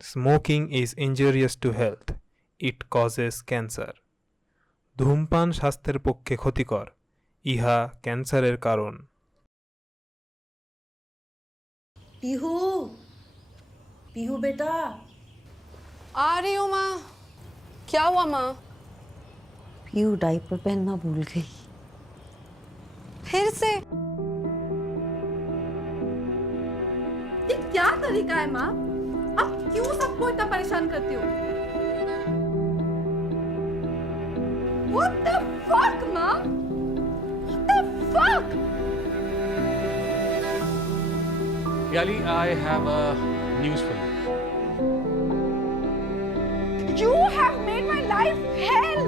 Smoking is injurious to health, it causes cancer. ধূমপান স্বাস্থ্যের পক্ষে ক্ষতিকর, ইহা ক্যান্সারের কারণ। पीहू पीहू बेटा। आ रही हूँ माँ। क्या हुआ माँ? पीहू डायपर पहनना भूल गई। फिर से? ये क्या तरीका है माँ? आप क्यों सबको इतना परेशान करती हो? What the fuck, माँ? What the fuck? Yali, I have a news for you. You have made my life hell.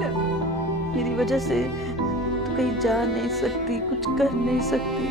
मेरी वजह से तू कहीं जा नहीं सकती, कुछ कर नहीं सकती।